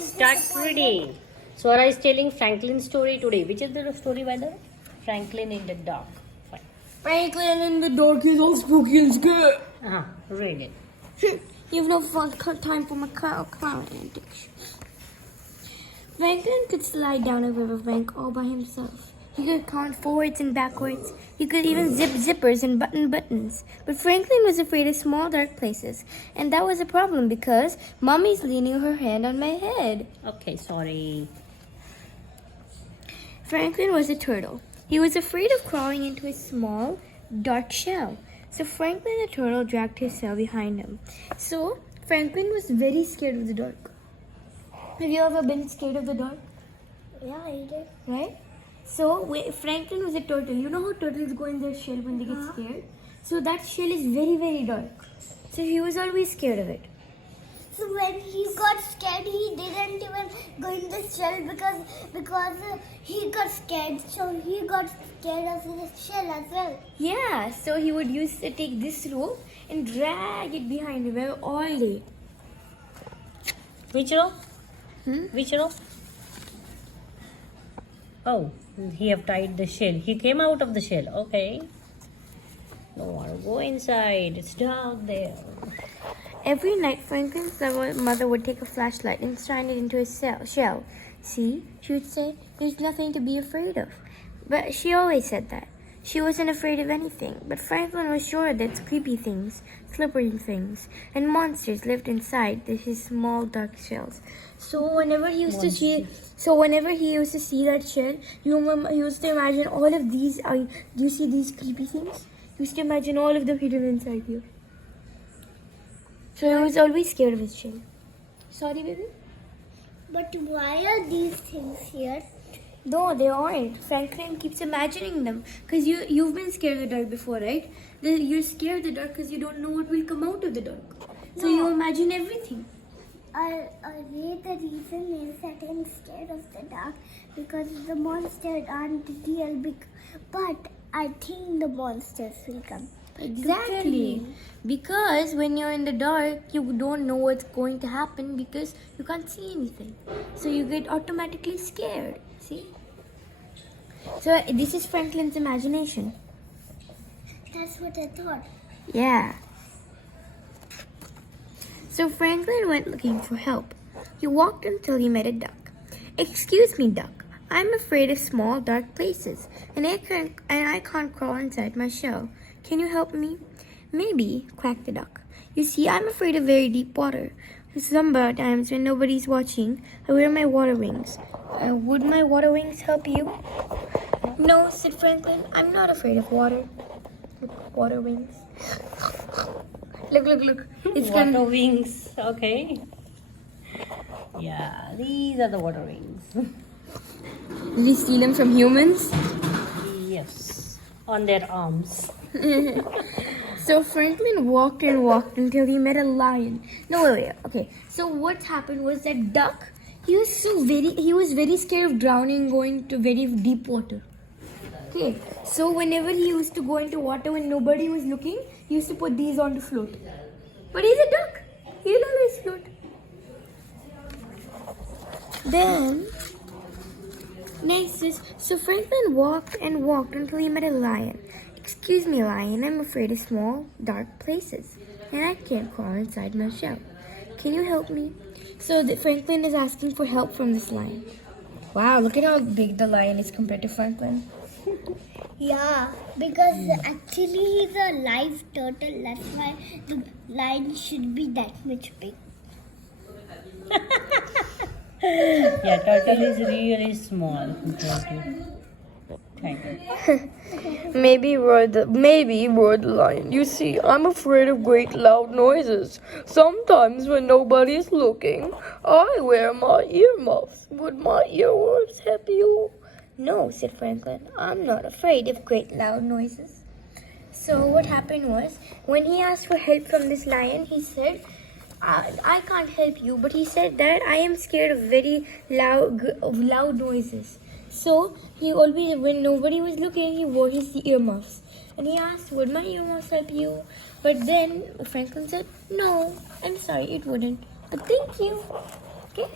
Start ready. Swara is telling Franklin's story today. Which is the story, by the way? Franklin in the dark. Fine. Franklin in the dark is all spooky and scared. Read it. You have no fun time for my clown antics. Franklin could slide down a riverbank all by himself. He could count forwards and backwards. He could even zip zippers and button buttons. But Franklin was afraid of small dark places. And that was a problem because Mommy's leaning her hand on my head. Okay, sorry. Franklin was a turtle. He was afraid of crawling into a small, dark shell. So Franklin the turtle dragged his shell behind him. So Franklin was very scared of the dark. Have you ever been scared of the dark? Yeah, I did. Right? So Franklin was a turtle. You know how turtles go in their shell when they get scared? So that shell is very, very dark. So he was always scared of it. So when he got scared, he didn't even go in the shell because he got scared. So he got scared of the shell as well. Yeah, so he would take this rope and drag it behind him all day. Which row? Hmm? Which row? Oh, he have tied the shell. He came out of the shell. Okay. No more. Go inside. It's dark there. Every night, Franklin's mother would take a flashlight and shine it into his shell. See, she would say, there's nothing to be afraid of. But she always said that. She wasn't afraid of anything, but Franklin was sure that creepy things, slippery things, and monsters lived inside his small dark shells. So whenever he used to see that shell, he used to imagine all of these. Do you see these creepy things? He used to imagine all of them hidden inside you. So he was always scared of his shell. Sorry, baby? But why are these things here? No, they aren't. Franklin keeps imagining them. Because you've been scared of the dark before, right? You're scared of the dark because you don't know what will come out of the dark. So you imagine everything. I read the reason is that I'm scared of the dark because the monsters aren't real big. But I think the monsters will come. Exactly. Because when you're in the dark, you don't know what's going to happen because you can't see anything. So you get automatically scared. See? So this is Franklin's imagination. That's what I thought. Yeah. So Franklin went looking for help. He walked until he met a duck. "Excuse me, duck. I'm afraid of small, dark places, and I can't crawl inside my shell. Can you help me?" "Maybe," quacked the duck. "You see, I'm afraid of very deep water. Sometimes when nobody's watching, I wear my water wings. Would my water wings help you?" "No," said Franklin. "I'm not afraid of water." Look, water wings. Look. It's Water wings. Okay. Yeah, these are the water wings. Did you steal them from humans? Yes. On their arms. So Franklin walked and walked until he met a lion. No, wait. Okay. So what happened was that duck, he was very scared of drowning, going to very deep water. Okay. So whenever he used to go into water when nobody was looking, he used to put these on to float. But he's a duck. He'll always float. Then next is, so Franklin walked and walked until he met a lion. "Excuse me, lion, I'm afraid of small, dark places, and I can't crawl inside my shell. Can you help me?" So Franklin is asking for help from this lion. Wow, look at how big the lion is compared to Franklin. Yeah, because actually he's a live turtle. That's why the lion should be that much big. Yeah, turtle is really small compared to. Thank you. Maybe roared the lion. "You see, I'm afraid of great loud noises. Sometimes when nobody's looking, I wear my earmuffs. Would my earmuffs help you?" "No," said Franklin. "I'm not afraid of great loud noises." So what happened was, when he asked for help from this lion, he said, I can't help you, but he said that I am scared of very loud noises. So he always, when nobody was looking, he wore his earmuffs. And he asked, "Would my earmuffs help you?" But then Franklin said, "No, I'm sorry, it wouldn't. But thank you." Okay.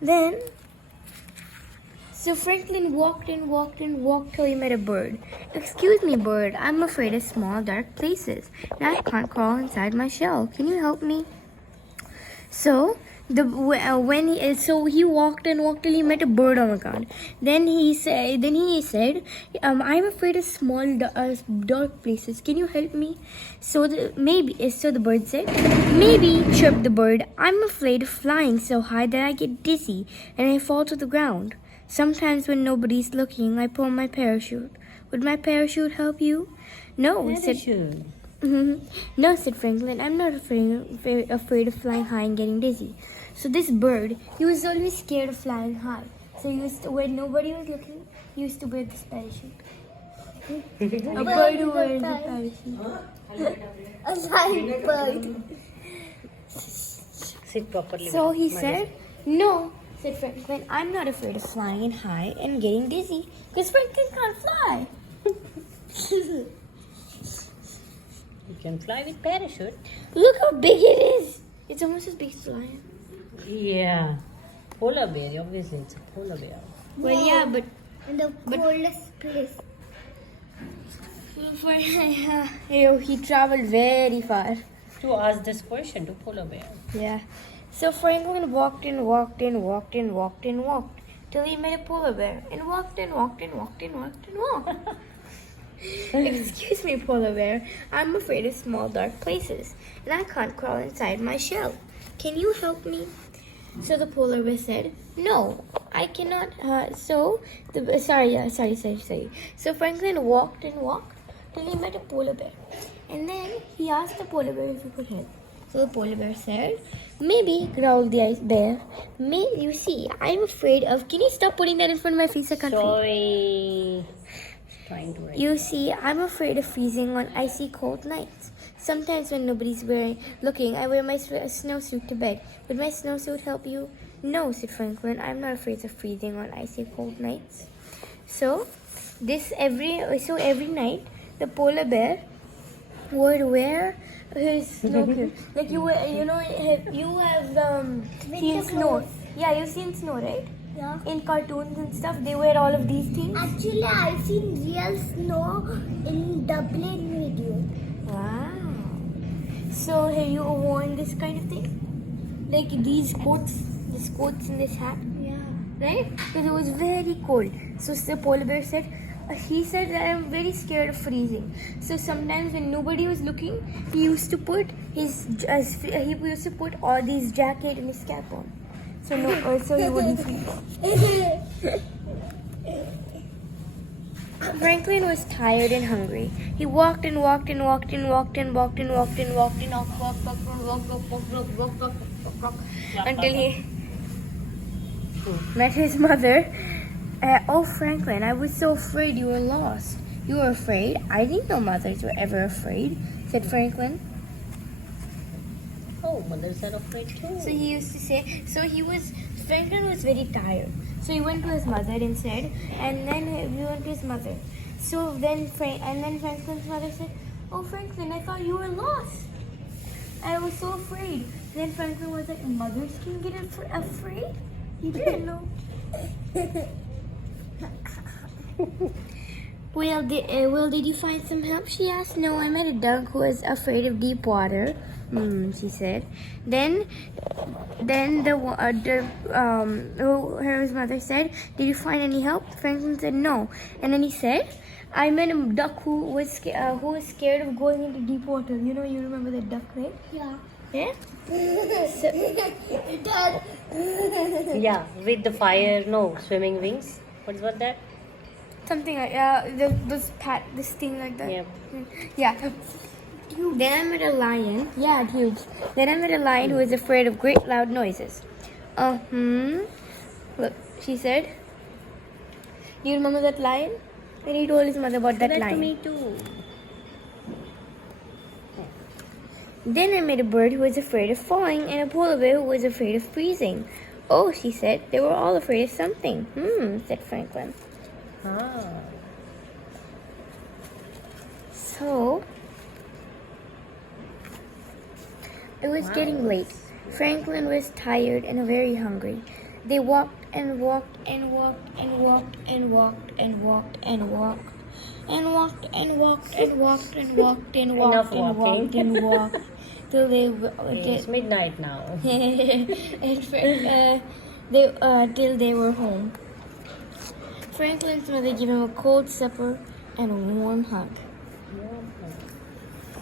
Then, so Franklin walked till he met a bird. "Excuse me, bird, I'm afraid of small dark places, and I can't crawl inside my shell. Can you help me?" So he walked till he met a bird on the ground. Then he said, "I'm afraid of small dark places. Can you help me?" So the bird said, "Maybe," chirped the bird. "I'm afraid of flying so high that I get dizzy and I fall to the ground. Sometimes when nobody's looking, I pull my parachute. Would my parachute help you?" "No," said Parachute. "No," said Franklin. "I'm not afraid of flying high and getting dizzy." So this bird, he was always scared of flying high. So when nobody was looking, he used to wear this parachute. A bird who wears a parachute. A giant bird. Sit properly. So he said, "No," said Franklin. "I'm not afraid of flying high and getting dizzy, because Franklin can't fly." You can fly with parachute. Look how big it is. It's almost as big as a lion. Yeah. Polar bear, obviously it's a polar bear. Well, yeah, but In the coldest place. he traveled very far. To ask this question to polar bear. Yeah. So Franklin walked till he met a polar bear, and walked. "Excuse me, polar bear, I'm afraid of small dark places, and I can't crawl inside my shell. Can you help me?" So the polar bear said, "No, I cannot." Sorry. So Franklin walked till he met a polar bear, and then he asked the polar bear if he could help. So the polar bear said, "Maybe," growled the ice bear. "You see, I'm afraid of." Can you stop putting that in front of my face? I can't read. Sorry. Trying to write. "You see, I'm afraid of freezing on icy cold nights. Sometimes when nobody's looking, I wear my snowsuit to bed. Would my snowsuit help you?" "No," said Franklin. "I'm not afraid of freezing on icy cold nights." So every night, the polar bear would wear his snow coat. Like you have seen snow. Yeah, you've seen snow, right? Yeah. In cartoons and stuff, they wear all of these things. Actually, I've seen real snow in Dublin video. Wow. So have you worn this kind of thing? Like these coats and this hat, Yeah. right? Because it was very cold. So the polar bear said, he said that I'm very scared of freezing. So sometimes when nobody was looking, he used to put all these jacket and his cap on. So he wouldn't freeze. Franklin was tired and hungry. He walked until he met his mother. "Oh, Franklin, I was so afraid you were lost." "You were afraid? I didn't know mothers were ever afraid," said Franklin. Oh, mothers are afraid too. So he used to say, Franklin was very tired. So he went to his mother and said, So then Franklin's mother said, "Oh, Franklin, I thought you were lost. I was so afraid." Then Franklin was like, "Mothers can get afraid?" He didn't know. Well, did you find some help?" she asked. "No, I met a duck who was afraid of deep water," she said. Then his mother said, "Did you find any help?" Franklin said, "No." And then he said, "I met a duck who was scared of going into deep water." You remember that duck, right? Yeah. Yeah? Dad. Yeah, with the swimming wings. What's that? Something like this thing like that. Yeah. Yeah. Then I met a lion. Yeah, huge. Then I met a lion who was afraid of great loud noises. Look, she said. You remember that lion? When he told his mother about that That to lion. me too. Then I met a bird who was afraid of falling and a polar bear who was afraid of freezing. "Oh," she said, "they were all afraid of something." Said Franklin. Ah. So, it was getting late. Franklin was tired and very hungry. They walked and walked and walked and walked and walked and walked and walked and walked and walked and walked and walked and walked Enough and walked walking. and walked till they It's midnight now. till they were home. Franklin's mother gave him a cold supper and a warm hug.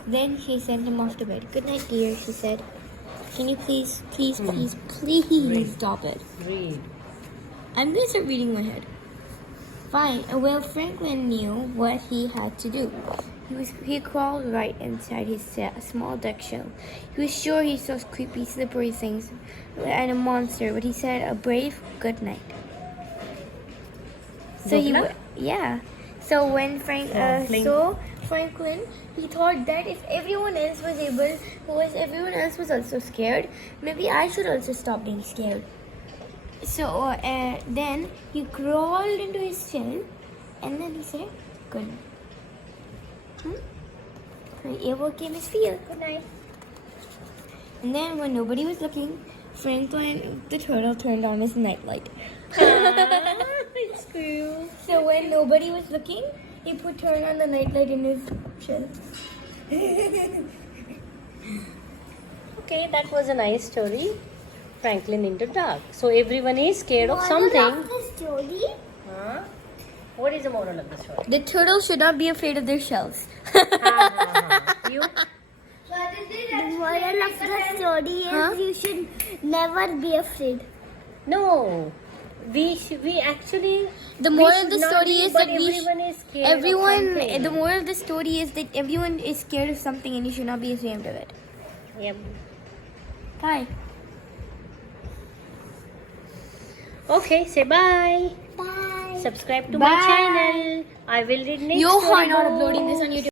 Then she sent him off to bed. "Good night, dear," she said. "Can you please stop it? Read. I'm going to start reading my head." Fine. Well, Franklin knew what he had to do. He crawled right inside his small duck shell. He was sure he saw creepy, slippery things and a monster, but he said a brave good night. So So when Franklin, he thought that if everyone else was also scared, maybe I should also stop being scared. So then he crawled into his shell, and then he said, "Good night." So he overcame his fear. Good night. And then when nobody was looking, Franklin the turtle turned on his nightlight. It's cool. So when nobody was looking, he turned on the nightlight in his shell. Okay, that was a nice story. Franklin in the dark. So everyone is scared of something. Moral of the story? Huh? What is the moral of the story? The turtle should not be afraid of their shells. You? The moral of the story is you should never be afraid. No. We actually. The moral of should the not story be, is but that everyone is scared. Of something. the moral of the story is that everyone is scared of something and you should not be ashamed of it. Yep. Bye. Okay, say bye. Bye. Subscribe to Bye. my channel. I will read next You're story not books. uploading this on YouTube.